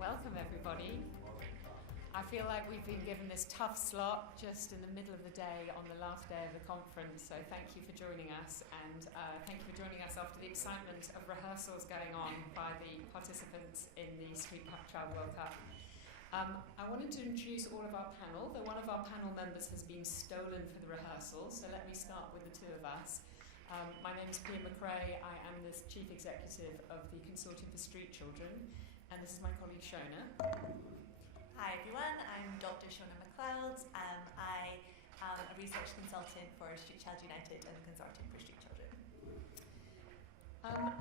Welcome, everybody. I feel like we've been given this tough slot just in the middle of the day on the last day of the conference, so thank you for joining us, and thank you for joining us after the excitement of rehearsals going on by the participants in the Street Child World Cup. I wanted to introduce all of our panel, though one of our panel members has been stolen for the rehearsals, so let me start with the two of us. My name is Pia McRae. I am the Chief Executive of the Consortium for Street Children, and this is my colleague Shona. Hi everyone, I'm Dr. Shona McLeod. I am a research consultant for Street Child United and the Consortium for Street Children.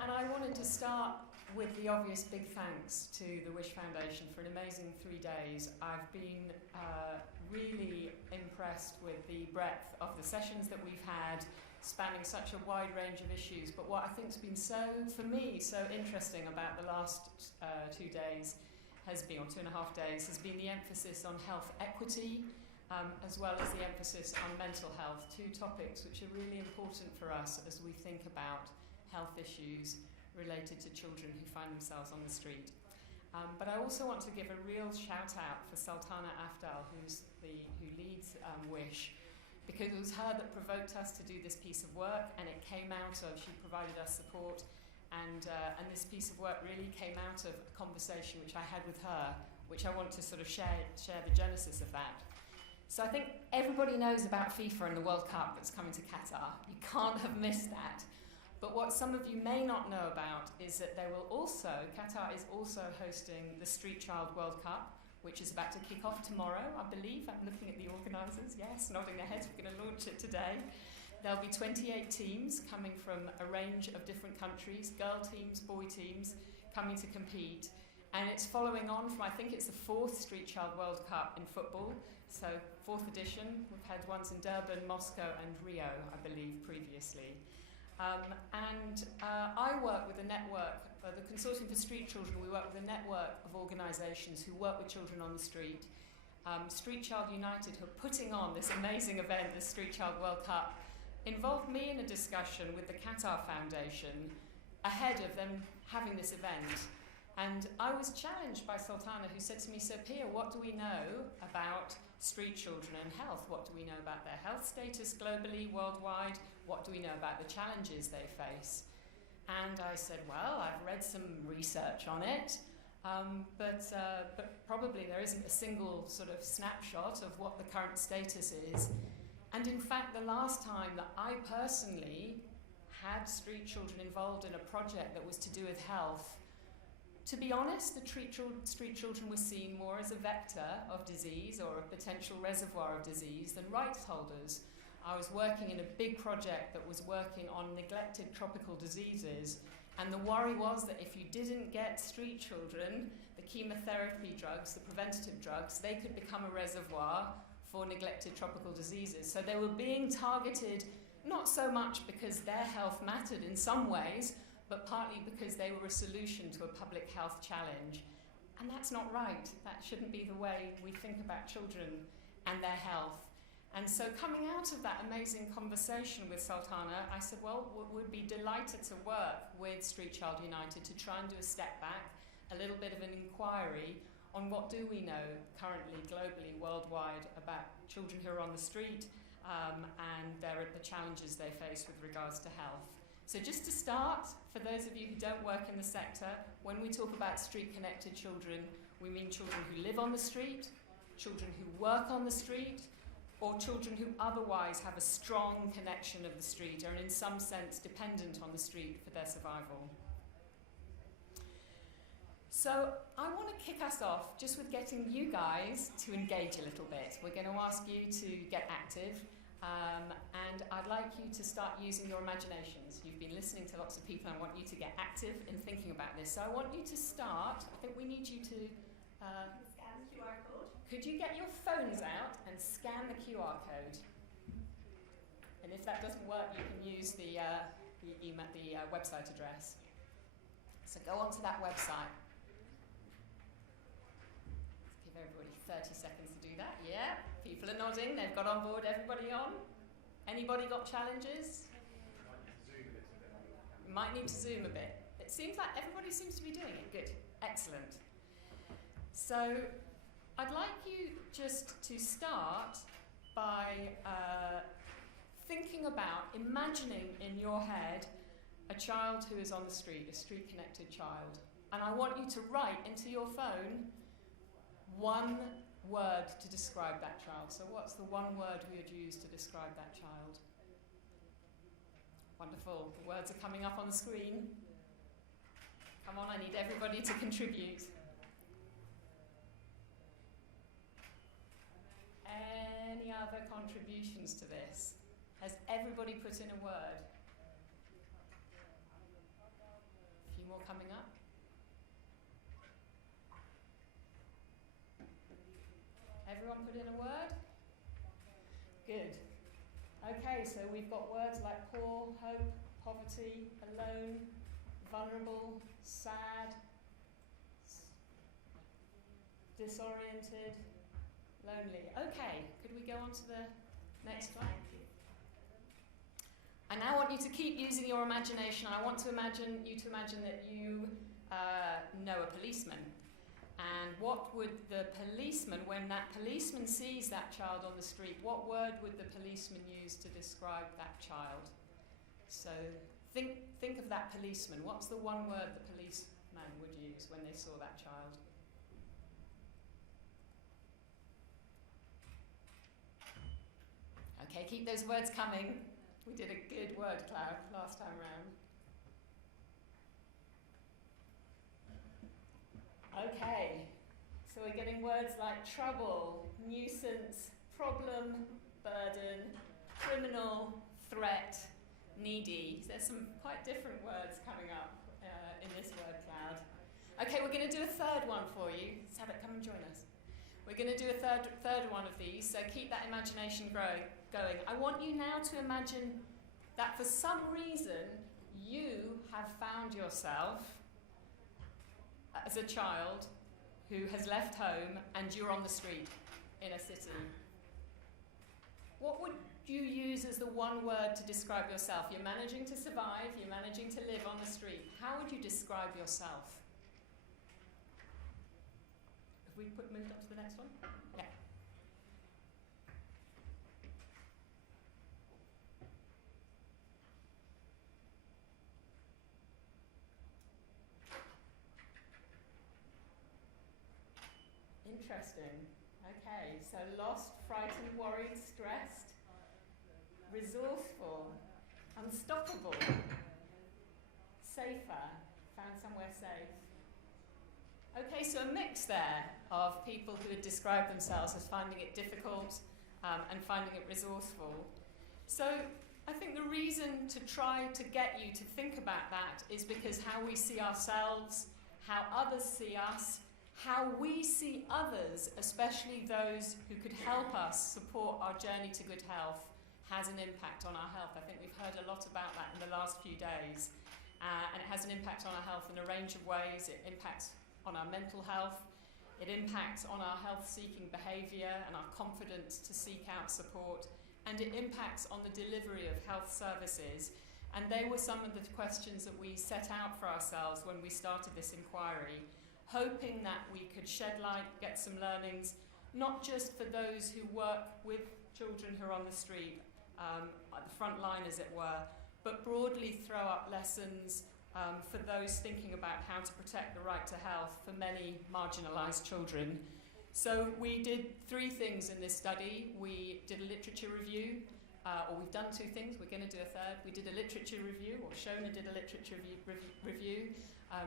And I wanted to start with the obvious big thanks to the Wish Foundation for an amazing 3 days. I've been really impressed with the breadth of the sessions that we've had, spanning such a wide range of issues. But what I think has been for me, so interesting about the last 2 days has been, or 2.5 days, has been the emphasis on health equity, as well as the emphasis on mental health, two topics which are really important for us as we think about health issues related to children who find themselves on the street. But I also want to give a real shout out for Sultana Afdal, who leads Wish, because it was her that provoked us to do this piece of work, and it came out of, she provided us support, and this piece of work really came out of a conversation which I had with her, which I want to sort of share the genesis of that. So I think everybody knows about FIFA and the World Cup that's coming to Qatar. You can't have missed that. But what some of you may not know about is that Qatar is also hosting the Street Child World Cup, which is about to kick off tomorrow, I believe. I'm looking at the organisers, yes, nodding their heads. We're going to launch it today. There'll be 28 teams coming from a range of different countries, girl teams, boy teams, coming to compete. And it's following on from, I think it's the 4th Street Child World Cup in football. So 4th edition. We've had ones in Durban, Moscow and Rio, I believe, previously. I work with a network, the Consortium for Street Children. We work with a network of organisations who work with children on the street. Street Child United, who are putting on this amazing event, the Street Child World Cup, involved me in a discussion with the Qatar Foundation ahead of them having this event. And I was challenged by Sultana, who said to me, "So Pia, what do we know about street children and health? What do we know about their health status globally, worldwide? What do we know about the challenges they face?" And I said, well, I've read some research on it, but probably there isn't a single sort of snapshot of what the current status is. And in fact, the last time that I personally had street children involved in a project that was to do with health, to be honest, the street children were seen more as a vector of disease or a potential reservoir of disease than rights holders. I was working in a big project that was working on neglected tropical diseases, and the worry was that if you didn't get street children, the chemotherapy drugs, the preventative drugs, they could become a reservoir for neglected tropical diseases. So they were being targeted not so much because their health mattered in some ways, but partly because they were a solution to a public health challenge. And that's not right. That shouldn't be the way we think about children and their health. And so coming out of that amazing conversation with Sultana, I said, well, we'd be delighted to work with Street Child United to try and do a step back, a little bit of an inquiry on what do we know currently, globally, worldwide, about children who are on the street and the challenges they face with regards to health. So just to start, for those of you who don't work in the sector, when we talk about street-connected children, we mean children who live on the street, children who work on the street, or children who otherwise have a strong connection of the street or in some sense dependent on the street for their survival. So I want to kick us off just with getting you guys to engage a little bit. We're going to ask you to get active, and I'd like you to start using your imaginations. You've been listening to lots of people, and I want you to get active in thinking about this. So I want you to start, I think we need you to Scan the QR code. Could you get your phones out and scan the QR code? And if that doesn't work, you can use the website address. So go onto that website. Let's give everybody 30 seconds to do that. Yeah, people are nodding. They've got on board. Everybody on? Anybody got challenges? Might need to zoom a bit. It seems like everybody seems to be doing it. Good. Excellent. So I'd like you just to start by thinking about, imagining in your head a child who is on the street, a street-connected child. And I want you to write into your phone one word to describe that child. So what's the one word we would use to describe that child? Wonderful. The words are coming up on the screen. Come on, I need everybody to contribute. Any other contributions to this? Has everybody put in a word? A few more coming up. Everyone put in a word? Good. Okay, so we've got words like poor, hope, poverty, alone, vulnerable, sad, disoriented, lonely. Okay, could we go on to the next one? I now want you to keep using your imagination. I want to imagine that you know a policeman. And what would the policeman, when that policeman sees that child on the street, what word would the policeman use to describe that child? So think of that policeman. What's the one word the policeman would use when they saw that child? Okay, keep those words coming. We did a good word cloud last time round. Okay, so we're getting words like trouble, nuisance, problem, burden, criminal, threat, needy. There's some quite different words coming up in this word cloud. Okay, we're going to do a third one for you. Sabit, come and join us. We're going to do a third one of these, so keep that imagination going. I want you now to imagine that for some reason you have found yourself as a child who has left home and you're on the street in a city. What would you use as the one word to describe yourself? You're managing to survive, you're managing to live on the street. How would you describe yourself? Have we moved on to the next one? Yeah. Interesting. Okay, so lost, frightened, worried, stressed, resourceful, unstoppable, safer, found somewhere safe. Okay, so a mix there of people who would describe themselves as finding it difficult and finding it resourceful. So I think the reason to try to get you to think about that is because how we see ourselves, how others see us, how we see others, especially those who could help us support our journey to good health, has an impact on our health. I think we've heard a lot about that in the last few days. And it has an impact on our health in a range of ways. It impacts on our mental health. It impacts on our health-seeking behaviour and our confidence to seek out support. And it impacts on the delivery of health services. And they were some of the questions that we set out for ourselves when we started this inquiry, hoping that we could shed light, get some learnings, not just for those who work with children who are on the street, at the front line as it were, but broadly throw up lessons for those thinking about how to protect the right to health for many marginalised children. So we did 3 things in this study. We did a literature review, or we've done 2 things, we're going to do a third. We did a literature review, or Shona did a literature review.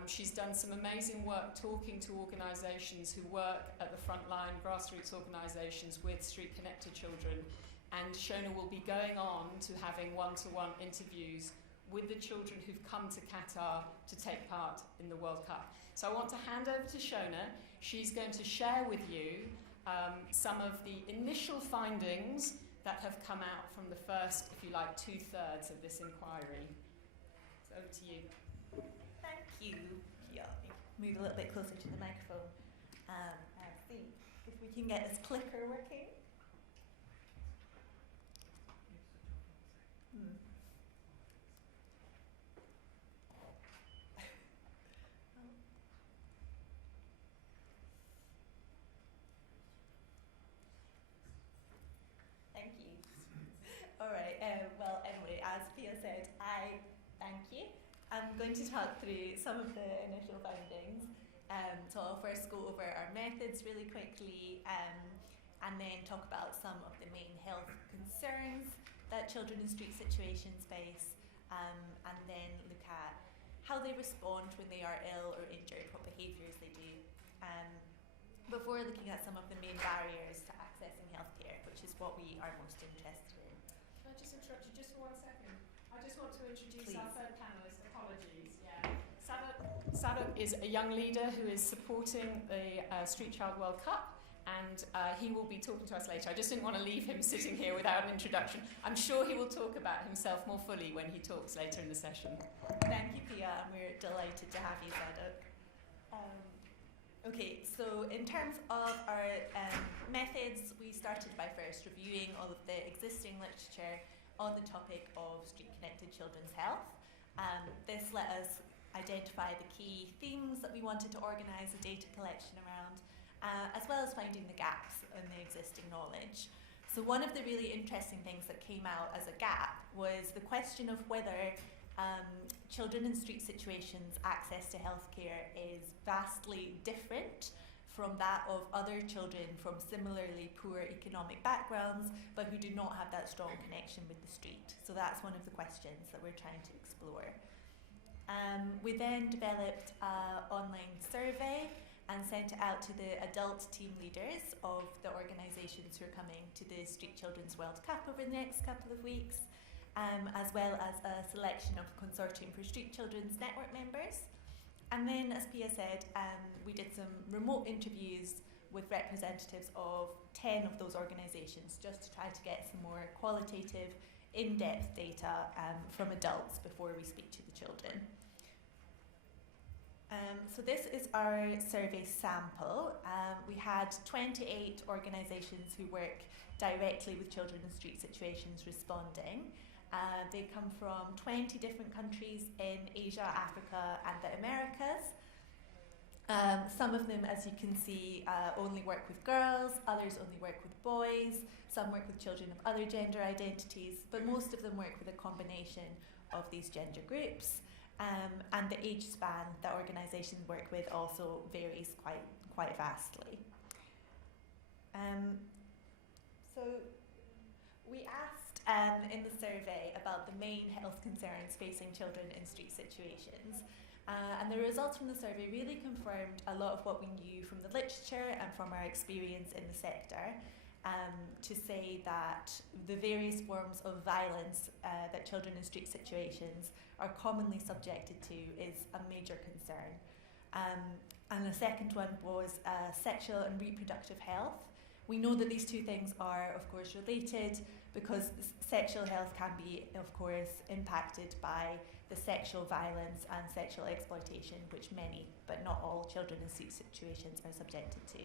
She's done some amazing work talking to organisations who work at the front line, grassroots organisations with street-connected children. And Shona will be going on to having one-to-one interviews with the children who've come to Qatar to take part in the World Cup. So I want to hand over to Shona. She's going to share with you some of the initial findings that have come out from the first, if you like, 2/3 of this inquiry. So over to you. Thank you. Yeah, move a little bit closer to the microphone. Let's see if we can get this clicker working. as Pia said, thank you. I'm going to talk through some of the initial findings. So I'll first go over our methods really quickly, and then talk about some of the main health concerns that children in street situations face, and then look at how they respond when they are ill or injured, what behaviours they do, before looking at some of the main barriers to accessing healthcare, which is what we are most interested in. Can I just interrupt you just for 1 second? I just want to introduce Please. our third panellist. Apologies. Yeah. Sadok is a young leader who is supporting the Street Child World Cup, and he will be talking to us later. I just didn't want to leave him sitting here without an introduction. I'm sure he will talk about himself more fully when he talks later in the session. Thank you, Pia, and we're delighted to have you, Sadok. Okay, so in terms of our methods, we started by first reviewing all of the existing literature on the topic of street-connected children's health. This let us identify the key themes that we wanted to organise a data collection around, as well as finding the gaps in the existing knowledge. So one of the really interesting things that came out as a gap was the question of whether children in street situations' access to healthcare is vastly different from that of other children from similarly poor economic backgrounds, but who do not have that strong connection with the street. So that's one of the questions that we're trying to explore. We then developed an online survey and sent it out to the adult team leaders of the organisations who are coming to the Street Children's World Cup over the next couple of weeks, as well as a selection of Consortium for Street Children's Network members. And then, as Pia said, we did some remote interviews with representatives of 10 of those organisations, just to try to get some more qualitative, in-depth data from adults before we speak to the children. So this is our survey sample. We had 28 organisations who work directly with children in street situations responding. They come from 20 different countries in Asia, Africa and the Americas. Some of them, as you can see, only work with girls, others only work with boys, some work with children of other gender identities, but most of them work with a combination of these gender groups. And the age span that organisations work with also varies quite vastly. So we asked in the survey about the main health concerns facing children in street situations. And the results from the survey really confirmed a lot of what we knew from the literature and from our experience in the sector, to say that the various forms of violence that children in street situations are commonly subjected to is a major concern. And the second one was sexual and reproductive health. We know that these two things are, of course, related because sexual health can be, of course, impacted by the sexual violence and sexual exploitation, which many, but not all, children in street situations are subjected to.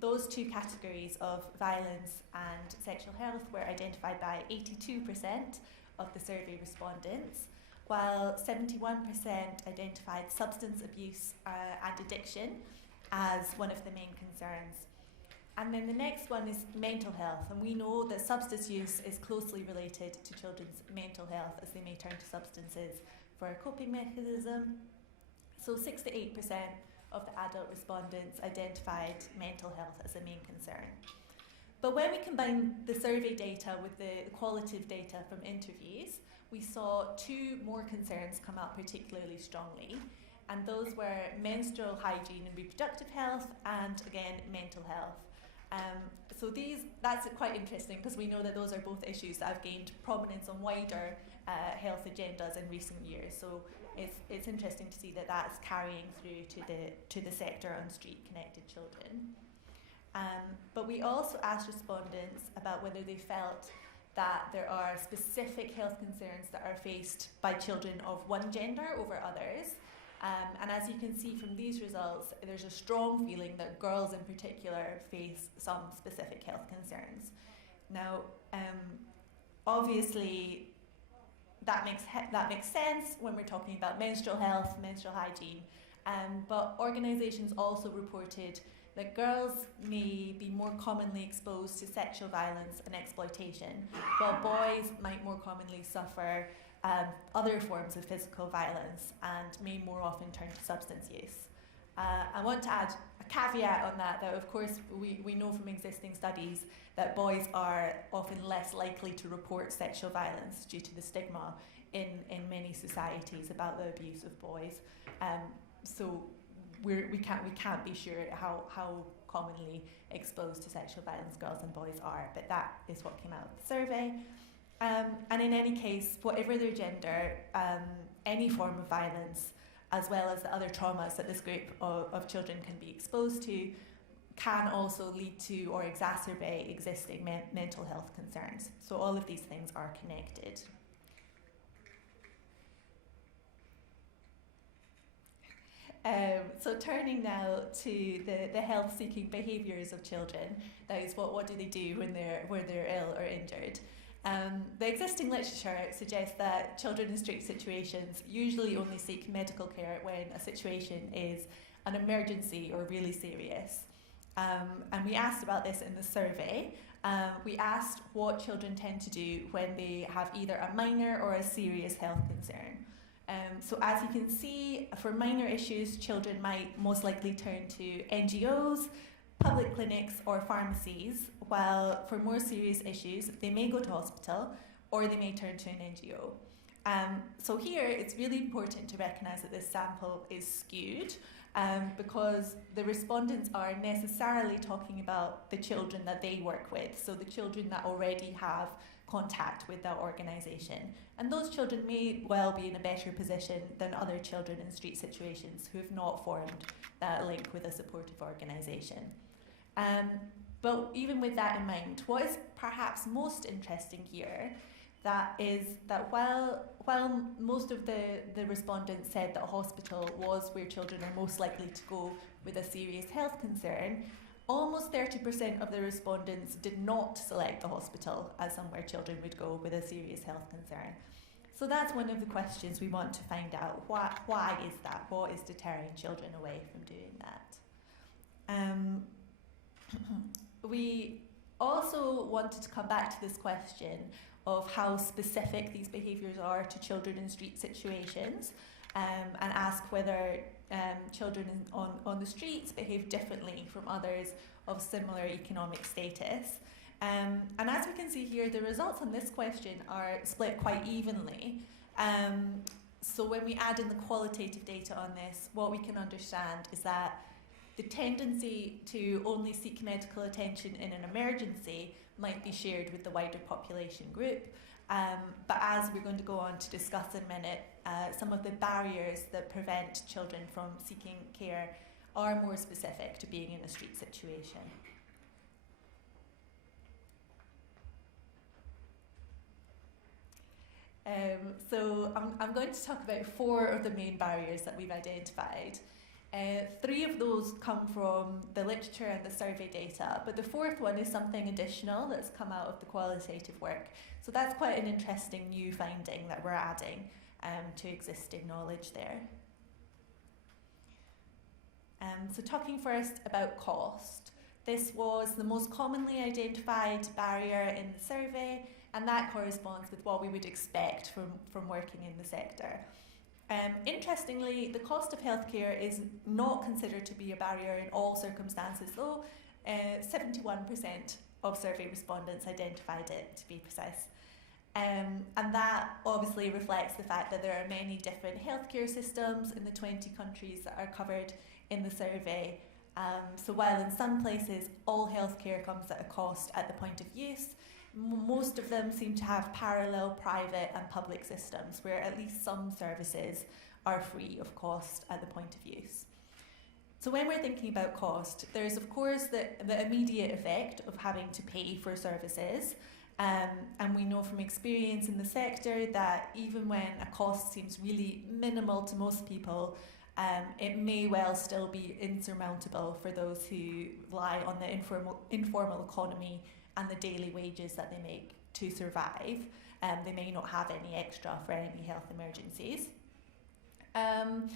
Those two categories of violence and sexual health were identified by 82% of the survey respondents, while 71% identified substance abuse and addiction as one of the main concerns. And then the next one is mental health, and we know that substance use is closely related to children's mental health as they may turn to substances for a coping mechanism. So 6 to 8% of the adult respondents identified mental health as a main concern. But when we combine the survey data with the qualitative data from interviews, we saw two more concerns come out particularly strongly, and those were menstrual hygiene and reproductive health, and again, mental health. So that's quite interesting because we know that those are both issues that have gained prominence on wider health agendas in recent years. So it's interesting to see that that's carrying through to the sector on street-connected children. But we also asked respondents about whether they felt that there are specific health concerns that are faced by children of one gender over others. And as you can see from these results, there's a strong feeling that girls in particular face some specific health concerns. Now, obviously, that makes sense when we're talking about menstrual health, menstrual hygiene, but organisations also reported that girls may be more commonly exposed to sexual violence and exploitation, while boys might more commonly suffer other forms of physical violence and may more often turn to substance use. I want to add a caveat on that of course we know from existing studies that boys are often less likely to report sexual violence due to the stigma in many societies about the abuse of boys. So we can't be sure how commonly exposed to sexual violence girls and boys are, but that is what came out of the survey. And in any case, whatever their gender, any form of violence, as well as the other traumas that this group of children can be exposed to, can also lead to or exacerbate existing mental health concerns. So all of these things are connected. So turning now to the health-seeking behaviours of children, that is, what do they do when they're ill or injured? The existing literature suggests that children in street situations usually only seek medical care when a situation is an emergency or really serious. And we asked about this in the survey. We asked what children tend to do when they have either a minor or a serious health concern. So as you can see, for minor issues, children might most likely turn to NGOs, public clinics or pharmacies, while for more serious issues, they may go to hospital or they may turn to an NGO. So here, it's really important to recognise that this sample is skewed because the respondents are necessarily talking about the children that they work with, so the children that already have contact with that organisation. And those children may well be in a better position than other children in street situations who have not formed that link with a supportive organisation. But even with that in mind, what is perhaps most interesting here is that while most of the respondents said that a hospital was where children are most likely to go with a serious health concern, almost 30% of the respondents did not select the hospital as somewhere children would go with a serious health concern. So that's one of the questions we want to find out. Why is that? What is deterring children away from doing that? We also wanted to come back to this question of how specific these behaviours are to children in street situations, and ask whether children on the streets behave differently from others of similar economic status. And as we can see here, the results on this question are split quite evenly. So when we add in the qualitative data on this, what we can understand is that the tendency to only seek medical attention in an emergency might be shared with the wider population group. But as we're going to go on to discuss in a minute, some of the barriers that prevent children from seeking care are more specific to being in a street situation. So I'm going to talk about 4 of the main barriers that we've identified. 3 of those come from the literature and the survey data, but the 4th one is something additional that's come out of the qualitative work. So that's quite an interesting new finding that we're adding to existing knowledge there. So talking first about cost. This was the most commonly identified barrier in the survey, and that corresponds with what we would expect from working in the sector. Interestingly, the cost of healthcare is not considered to be a barrier in all circumstances, though 71% of survey respondents identified it, to be precise. And that obviously reflects the fact that there are many different healthcare systems in the 20 countries that are covered in the survey. So while in some places all healthcare comes at a cost at the point of use, most of them seem to have parallel private and public systems where at least some services are free of cost at the point of use. So when we're thinking about cost, there's of course the immediate effect of having to pay for services, and we know from experience in the sector that even when a cost seems really minimal to most people, it may well still be insurmountable for those who rely on the informal economy and the daily wages that they make to survive. They may not have any extra for any health emergencies. And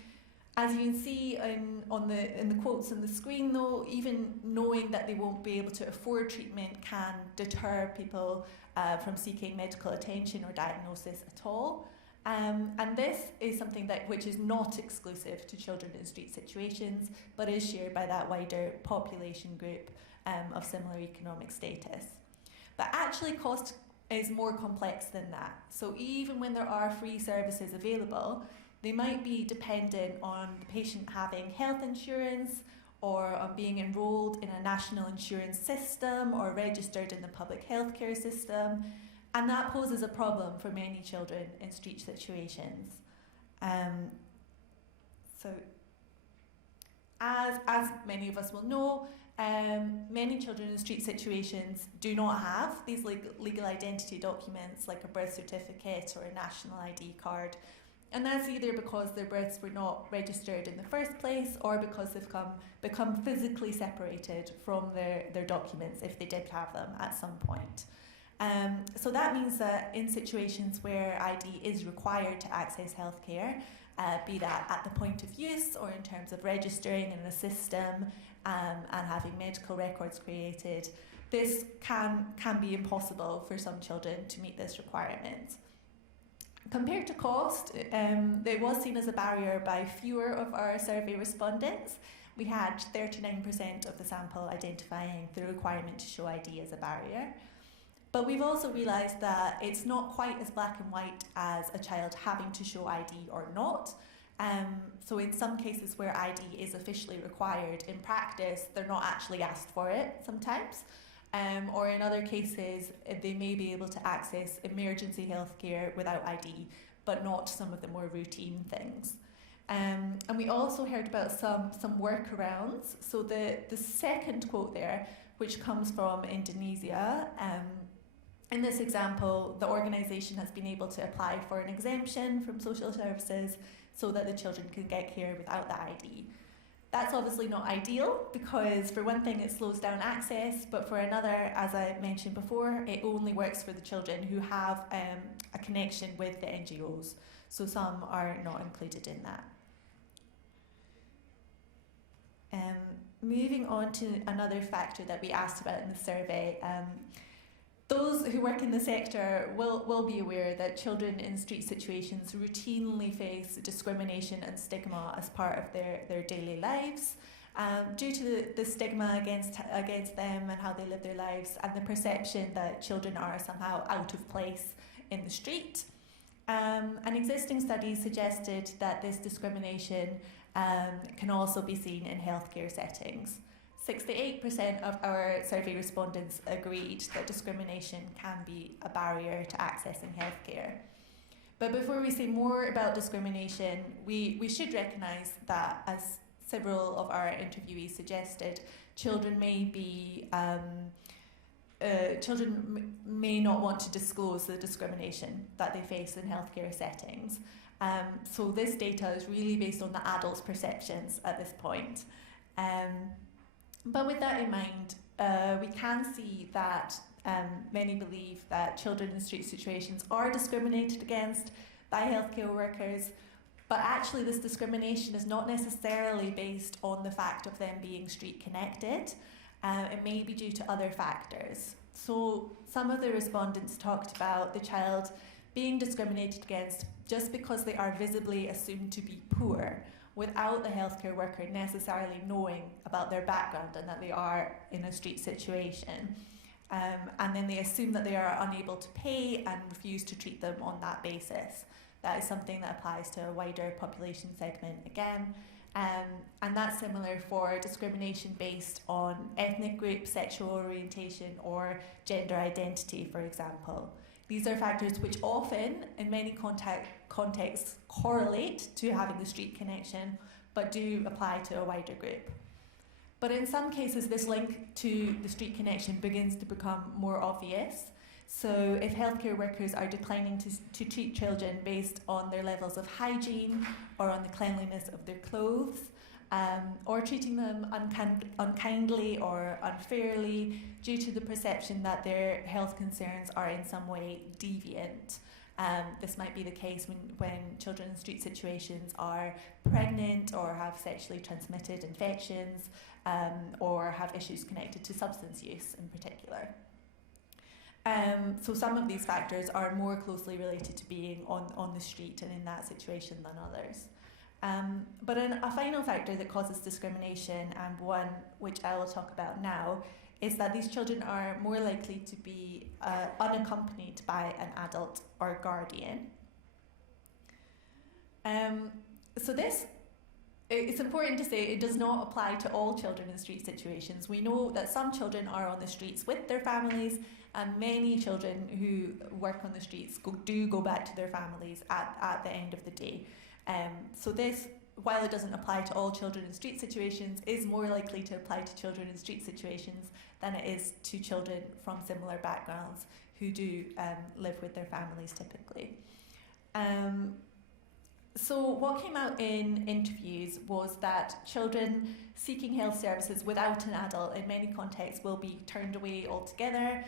As you can see in the quotes on the screen, though, even knowing that they won't be able to afford treatment can deter people from seeking medical attention or diagnosis at all. And this is something which is not exclusive to children in street situations, but is shared by that wider population group of similar economic status. But actually, cost is more complex than that. So even when there are free services available, they might be dependent on the patient having health insurance or on being enrolled in a national insurance system or registered in the public healthcare system. And that poses a problem for many children in street situations. So as many of us will know, many children in street situations do not have these legal identity documents like a birth certificate or a national ID card. And that's either because their births were not registered in the first place or because they've become physically separated from their documents if they did have them at some point. So that means that in situations where ID is required to access healthcare, be that at the point of use or in terms of registering in a system and having medical records created, this can be impossible for some children to meet this requirement. Compared to cost, it was seen as a barrier by fewer of our survey respondents. We had 39% of the sample identifying the requirement to show ID as a barrier. But we've also realised that it's not quite as black and white as a child having to show ID or not. So in some cases where ID is officially required, in practice they're not actually asked for it sometimes. Or in other cases, they may be able to access emergency healthcare without ID, but not some of the more routine things. And we also heard about some workarounds. So the second quote there, which comes from Indonesia, in this example, the organisation has been able to apply for an exemption from social services so that the children can get care without the ID. That's obviously not ideal because for one thing it slows down access, but for another, as I mentioned before, it only works for the children who have a connection with the NGOs. So some are not included in that. Moving on to another factor that we asked about in the survey, those who work in the sector will be aware that children in street situations routinely face discrimination and stigma as part of their daily lives due to the stigma against them and how they live their lives and the perception that children are somehow out of place in the street. And existing studies suggested that this discrimination can also be seen in healthcare settings. 68% of our survey respondents agreed that discrimination can be a barrier to accessing healthcare. But before we say more about discrimination, we should recognise that, as several of our interviewees suggested, children may not want to disclose the discrimination that they face in healthcare settings. So this data is really based on the adults' perceptions at this point. But with that in mind, we can see that many believe that children in street situations are discriminated against by healthcare workers, but actually this discrimination is not necessarily based on the fact of them being street connected. It may be due to other factors. So some of the respondents talked about the child being discriminated against just because they are visibly assumed to be poor, without the healthcare worker necessarily knowing about their background and that they are in a street situation. And then they assume that they are unable to pay and refuse to treat them on that basis. That is something that applies to a wider population segment again. And that's similar for discrimination based on ethnic group, sexual orientation, or gender identity, for example. These are factors which often, in many contexts, correlate to having the street connection, but do apply to a wider group. But in some cases, this link to the street connection begins to become more obvious. So if healthcare workers are declining to treat children based on their levels of hygiene or on the cleanliness of their clothes, or treating them unkindly or unfairly due to the perception that their health concerns are in some way deviant, This might be the case when children in street situations are pregnant or have sexually transmitted infections, or have issues connected to substance use in particular. So some of these factors are more closely related to being on the street and in that situation than others. But a final factor that causes discrimination, and one which I will talk about now, is that these children are more likely to be unaccompanied by an adult or guardian. So this, it's important to say, it does not apply to all children in street situations. We know that some children are on the streets with their families, and many children who work on the streets do go back to their families at the end of the day. So this, while it doesn't apply to all children in street situations, is more likely to apply to children in street situations than it is to children from similar backgrounds who do live with their families typically. So what came out in interviews was that children seeking health services without an adult in many contexts will be turned away altogether,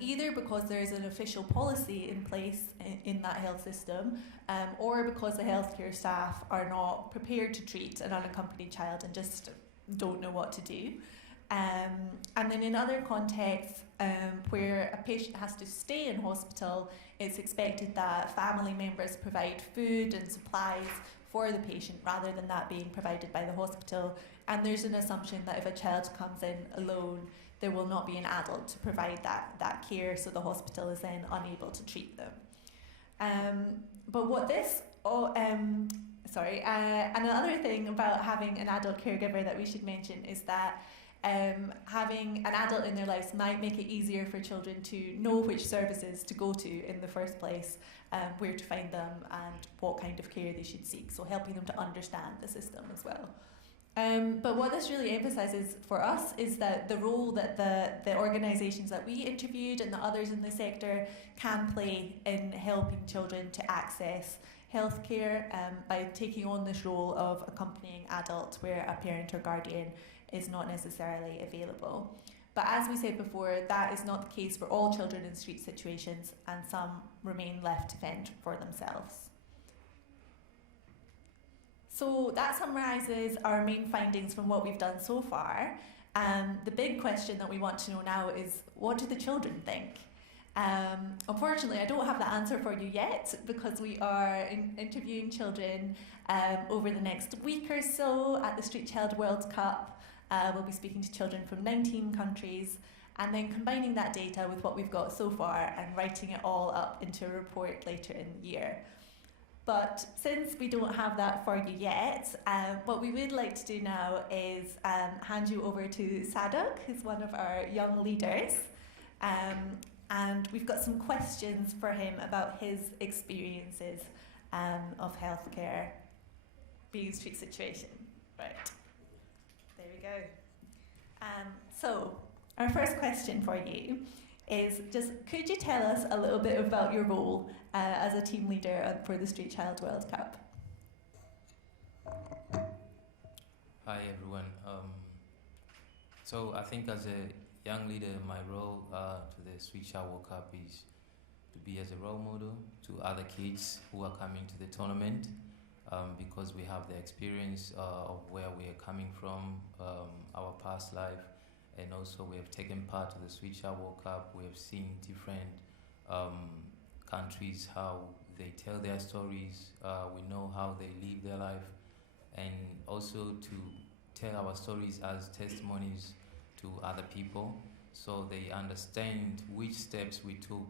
either because there is an official policy in place in that health system, or because the healthcare staff are not prepared to treat an unaccompanied child and just don't know what to do. And then in other contexts where a patient has to stay in hospital, it's expected that family members provide food and supplies for the patient rather than that being provided by the hospital. And there's an assumption that if a child comes in alone, there will not be an adult to provide that care, so the hospital is then unable to treat them. But what this, and another thing about having an adult caregiver that we should mention is that having an adult in their lives might make it easier for children to know which services to go to in the first place, where to find them and what kind of care they should seek, so helping them to understand the system as well. But what this really emphasises for us is that the role that the organisations that we interviewed and the others in the sector can play in helping children to access healthcare by taking on this role of accompanying adult where a parent or guardian is not necessarily available. But as we said before, that is not the case for all children in street situations, and some remain left to fend for themselves. So that summarises our main findings from what we've done so far. The big question that we want to know now is, what do the children think? Unfortunately, I don't have the answer for you yet, because we are interviewing children over the next week or so at the Street Child World Cup. We'll be speaking to children from 19 countries, and then combining that data with what we've got so far and writing it all up into a report later in the year. But since we don't have that for you yet, what we would like to do now is hand you over to Sadok, who's one of our young leaders. And we've got some questions for him about his experiences of healthcare being in street situation. Right. There we go. So our first question for you is just, could you tell us a little bit about your role as a team leader for the Street Child World Cup? Hi everyone. So I think as a young leader, my role to the Street Child World Cup is to be as a role model to other kids who are coming to the tournament, because we have the experience of where we are coming from, our past life, and also we have taken part to the Street Child World Cup. We have seen different countries, how they tell their stories. We know how they live their life, and also to tell our stories as testimonies to other people, so they understand which steps we took,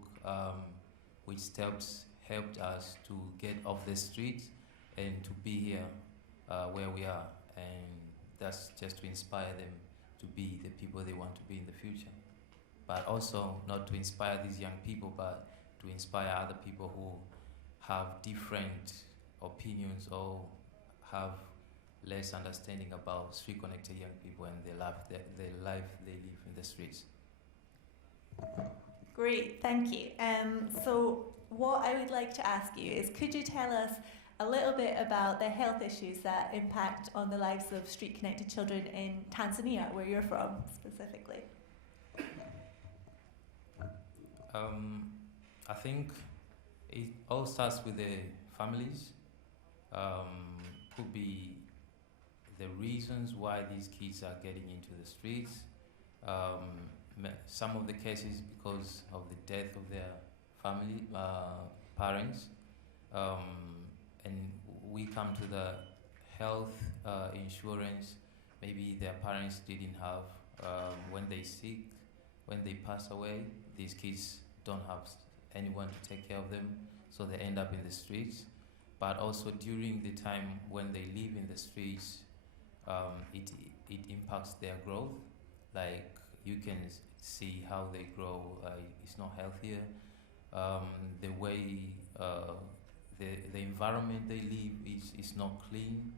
which steps helped us to get off the street and to be here where we are. And that's just to inspire them to be the people they want to be in the future. But also not to inspire these young people, but to inspire other people who have different opinions or have less understanding about street-connected young people and the life they live in the streets. Great, thank you. So what I would like to ask you is, could you tell us a little bit about the health issues that impact on the lives of street-connected children in Tanzania, where you're from specifically? I think it all starts with the families. Could be the reasons why these kids are getting into the streets. Some of the cases because of the death of their family parents, and we come to the health insurance. Maybe their parents didn't have when they sick, when they pass away. These kids don't have anyone to take care of them, so they end up in the streets. But also during the time when they live in the streets, it impacts their growth. Like you can see how they grow. It's not healthier. The way the environment they live is not clean.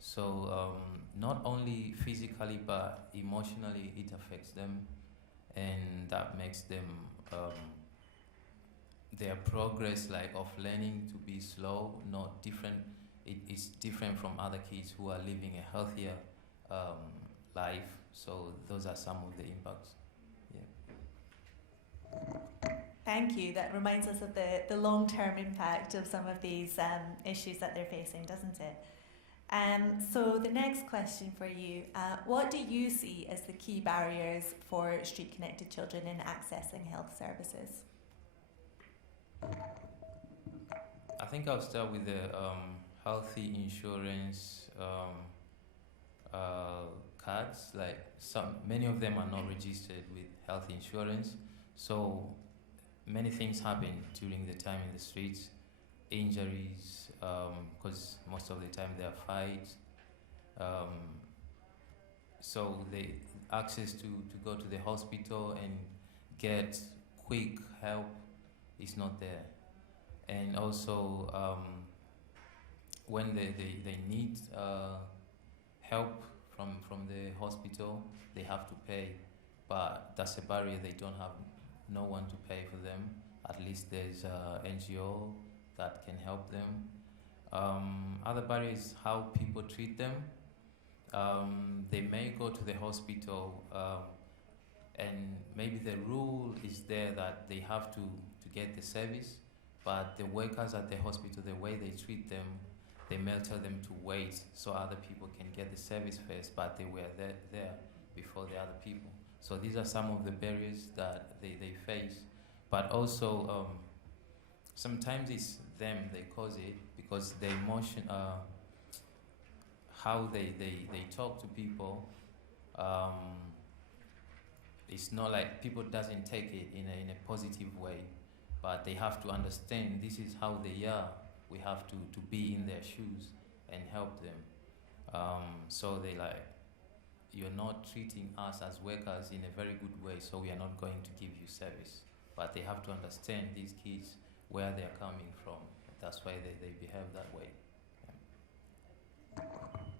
So not only physically but emotionally it affects them, and that makes them their progress like of learning to be slow, not different. It is different from other kids who are living a healthier life. So those are some of the impacts. Yeah. Thank you. That reminds us of the long-term impact of some of these issues that they're facing, doesn't it? So the next question for you, what do you see as the key barriers for street-connected children in accessing health services? I think I'll start with the healthy insurance cards. Like many of them are not registered with health insurance, so many things happen during the time in the streets. Injuries, because most of the time there are fights. So the access to go to the hospital and get quick help is not there. And also when they need help from the hospital, they have to pay. But that's a barrier. They don't have no one to pay for them. At least there's NGO that can help them. Other barriers is how people treat them. They may go to the hospital and maybe the rule is there that they have to get the service, but the workers at the hospital, the way they treat them, they may tell them to wait so other people can get the service first, but they were there before the other people. So these are some of the barriers that they face. But also sometimes it's them, they cause it because the emotion, how they talk to people, it's not like people doesn't take it in a positive way, but they have to understand this is how they are. We have to be in their shoes and help them. So they like, you're not treating us as workers in a very good way, so we are not going to give you service. But they have to understand these kids, where they're coming from. That's why they behave that way. Yeah.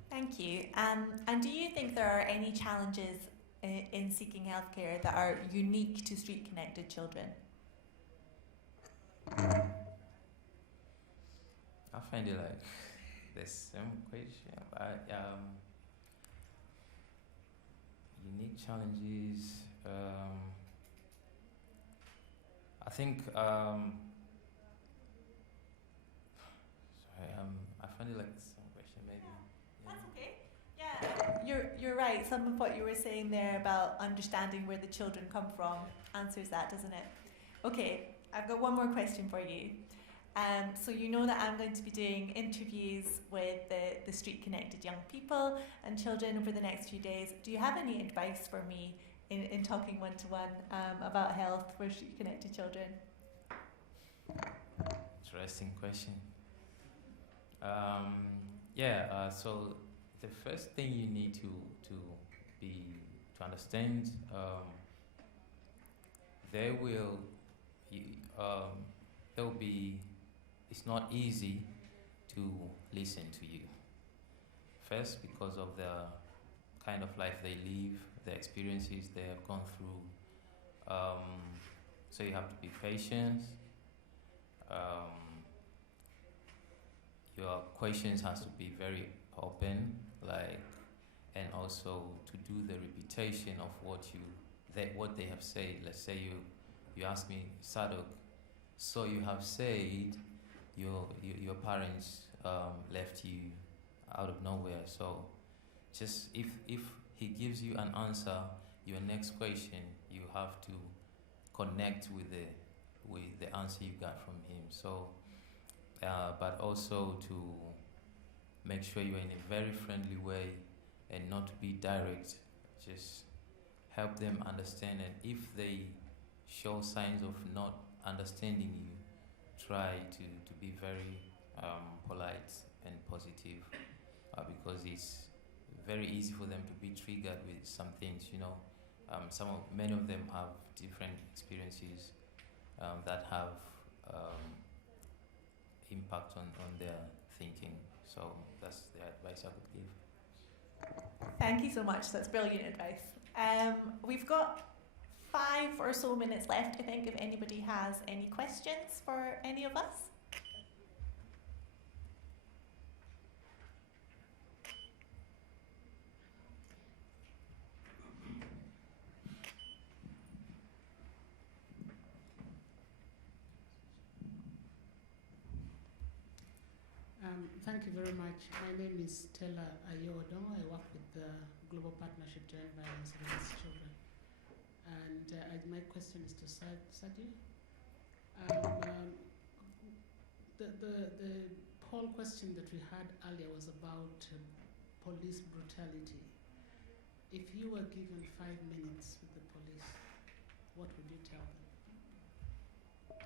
Thank you. And do you think there are any challenges in seeking healthcare that are unique to street-connected children? I find it like the same question. Unique challenges. I think. I find it like the same question. Maybe. Yeah. That's okay. Yeah, you're right. Some of what you were saying there about understanding where the children come from answers that, doesn't it? Okay, I've got one more question for you. So you know that I'm going to be doing interviews with the street-connected young people and children over the next few days. Do you have any advice for me in talking one-to-one about health for street-connected children? Interesting question. So the first thing you need to understand, it's not easy to listen to you. First, because of the kind of life they live, the experiences they have gone through. So you have to be patient. Your questions has to be very open, and also to do the repetition of what they have said. Let's say you ask me, Sadok, So you have said your parents left you out of nowhere. So just if he gives you an answer, your next question, you have to connect with the answer you got from him. So, but also to make sure you're in a very friendly way and not to be direct. Just help them understand, and if they show signs of not understanding you, try to be very polite and positive, because it's very easy for them to be triggered with some things, you know. Many of them have different experiences that have impact on their thinking. So that's the advice I would give. Thank you so much. That's brilliant advice. We've got 5 or so minutes left, I think, if anybody has any questions for any of us. Thank you very much. My name is Stella Ayodo. I work with the Global Partnership to End Violence Against Children. And my question is to Sadi. The whole question that we had earlier was about police brutality. If you were given 5 minutes with the police, what would you tell them?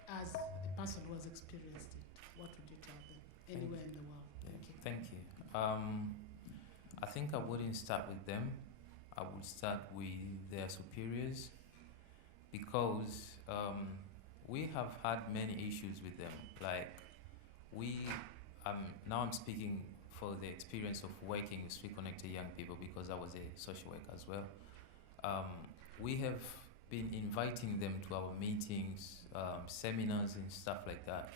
As a person who has experienced it, what would you tell them anywhere in the world? Thank you. I think I wouldn't start with them. I would start with their superiors, because we have had many issues with them. Like now I'm speaking for the experience of working with Street Connected Young People, because I was a social worker as well. We have been inviting them to our meetings, seminars and stuff like that,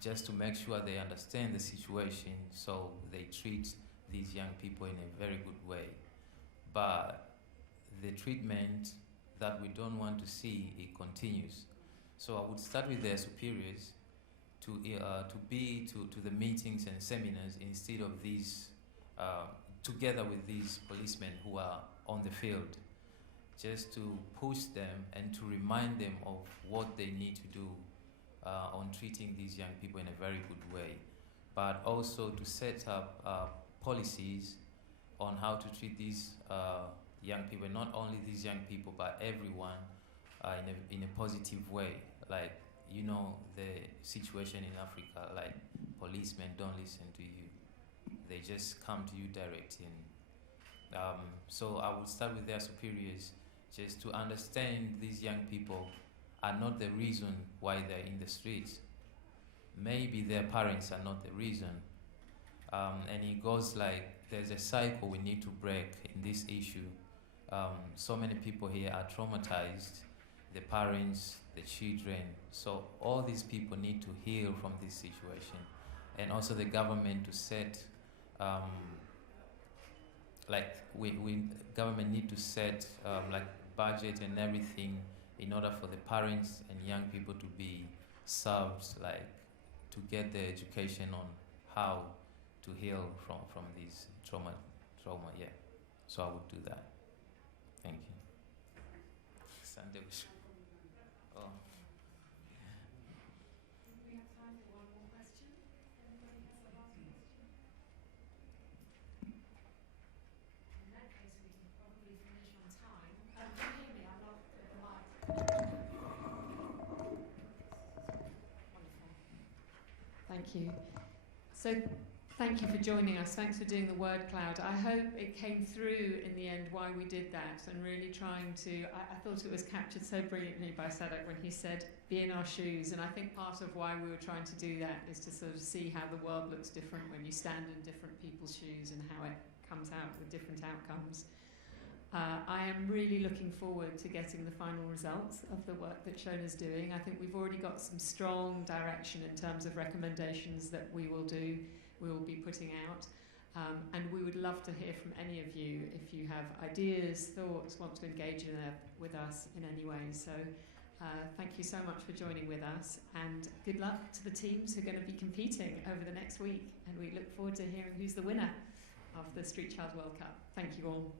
just to make sure they understand the situation, so they treat these young people in a very good way. But the treatment that we don't want to see, it continues. So I would start with their superiors to be to the meetings and seminars, instead of these, together with these policemen who are on the field, just to push them and to remind them of what they need to do on treating these young people in a very good way, but also to set up policies on how to treat these young people, not only these young people, but everyone in a positive way. Like, you know, the situation in Africa, like policemen don't listen to you. They just come to you direct. And so I would start with their superiors, just to understand these young people are not the reason why they're in the streets. Maybe their parents are not the reason. And it goes like, there's a cycle we need to break in this issue. So many people here are traumatized, the parents, the children. So all these people need to heal from this situation. And also the government to set, government need to set like budget and everything, in order for the parents and young people to be served, like to get the education on how to heal from these trauma, yeah. So I would do that. Thank you. Sunday we should. Oh. We have time for one more question. Anybody has a last question? In that case, we can probably finish on time. Can you hear me? I'm not at the mic. Wonderful. Thank you. So, thank you for joining us. Thanks for doing the word cloud. I hope it came through in the end why we did that, and really trying to, I thought it was captured so brilliantly by Sadak when he said, be in our shoes. And I think part of why we were trying to do that is to sort of see how the world looks different when you stand in different people's shoes, and how it comes out with different outcomes. I am really looking forward to getting the final results of the work that Shona's doing. I think we've already got some strong direction in terms of recommendations that we will be putting out. And we would love to hear from any of you if you have ideas, thoughts, want to engage with us in any way. So Thank you so much for joining with us, and good luck to the teams who are going to be competing over the next week, and we look forward to hearing who's the winner of the Street Child World Cup. Thank you all.